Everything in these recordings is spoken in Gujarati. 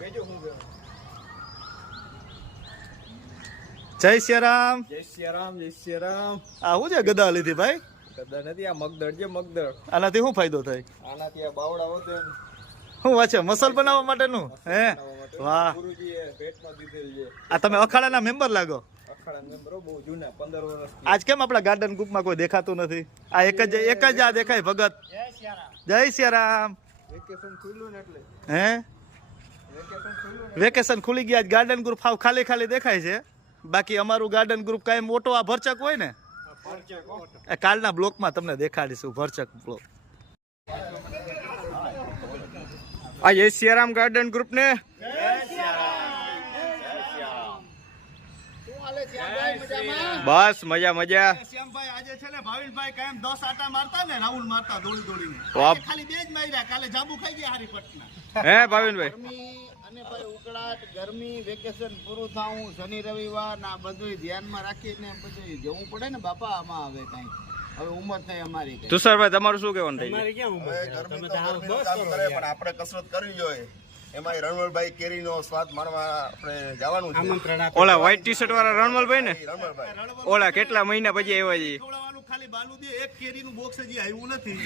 જય સિયારામ. જય સિયારામ, જય સિયારામ. આ શું છે ગદા લીધી ભાઈ? કદર નથી, આ મગદળ છે મગદળ. આનાથી શું ફાયદો થાય? આનાથી આ બાવડા વધે. શું વાત છે? મસલ બનાવવા માટેનું? હે વાહ. ગુરુજીએ ભેટમાં દીધેલ છે. આ તમે અખાડાના મેમ્બર લાગો. અખાડા મેમ્બરો બહુ જૂના, 15 વર્ષ. આજ કેમ આપણા ગાર્ડન ગ્રુપમાં કોઈ દેખાતું નથી? આ એક જ આ દેખાય ભગત. જય સિયારામ. જય સિયારામ. વેકેશન ખુલ્લું ને એટલે. હે વેકેશન ખુલ્લું ને. વેકેશન ખુલી ગયા, ગાર્ડન ગ્રુપ હાવ ખાલી ખાલી દેખાય છે. બાકી અમારું ગાર્ડન ગ્રુપ કાયમ મોટો આ ભરચક હોય ને, એ કાલના બ્લોકમાં તમને દેખાડીશું ભરચક બ્લોક. આ જય સિયારામ ગાર્ડન ગ્રુપ ને બસ મજા મજા. શ્યામભાઈ આજે છે ને ભાવિનભાઈ કાયમ 10 આટા મારતા ને, રાઉન્ડ મારતા દોડી દોડીને. ખાલી 2 જ માર્યા, કાલે જાંબુ ખાઈ ગયા હારી પટના. હે ભાવિનભાઈ? અને ભાઈ ઉકળાટ ગરમી, વેકેશન પૂરું થાવું, શનિ રવિવાર ના બધું ધ્યાનમાં રાખીને બધું જવું પડે ને બાપા. આમાં હવે કઈ હવે ઉંમર થઈ અમારી. તુષારભાઈ તમારું શું કહેવાનું થાય? પણ આપણે કસરત કરવી જોઈએ. એમાં રણવલભાઈ કેરીનો સ્વાદ માણવા આપણે જવાનું છે. ઓલા વ્હાઈટ ટી શર્ટ વાળા રણમલભાઈ ને, રણવલભાઈ ઓલા કેટલા મહિના પછી આવ્યા છે. ખવડાવવાનું ખાલી બાલુ દે, એક કેરીનું બોક્સ હજી આવ્યું નથી.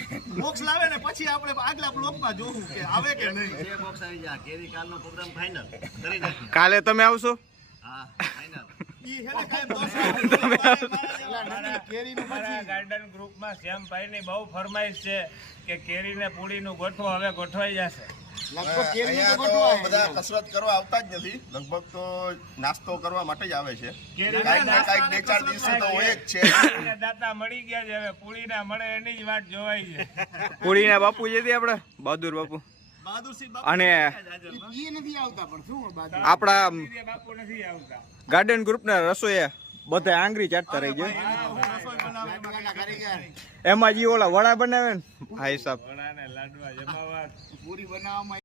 બોક્સ લાવે ને પછી આપણે આગલા બ્લોકમાં જોવું કે આવે કે નહીં. કેરી કાલનો પ્રોગ્રામ ફાઇનલ કરી નાખ્યો. કાલે તમે આવશો? હા ફાઇનલ. ઈ હેને કાયમ 10 કેરીનું અમારા ગાર્ડન ગ્રુપમાં શ્યામભાઈની બહુ ફરમાઈશ છે કે કેરીને પૂડીનું ગોઠવો હવે ગોઠવાઈ જશે. લગભગ કેરીનું અહીંયા તો તો ગોઠવાય. બધા કસરત કરવા આવતા જ નથી, લગભગ તો નાસ્તો કરવા માટે જ આવે છે. કાંઈક ને કાંઈક 2-4 દિવસે તો હોય જ છે. કેરીના દાતા મળી ગયા છે, હવે પૂડીના મળે એની જ વાત જોવાય છે. પૂરીના બાપુ જે આપણે બહાદુર બાપુ બહાદુરસિંહ અને ઈ નથી આવતા પણ શું બાજુ આપણા પૂરીના બાપુ નથી આવતા. ગાર્ડન ગ્રુપના રસોઈયા બધા આંગળી ચાટતા રહી જાય. કારીગર એમાં જે ઓલા વડા બનાવે ને ભાઈ સાહેબ, વડાને લાડવા જમાવા પૂરી બનાવવામાં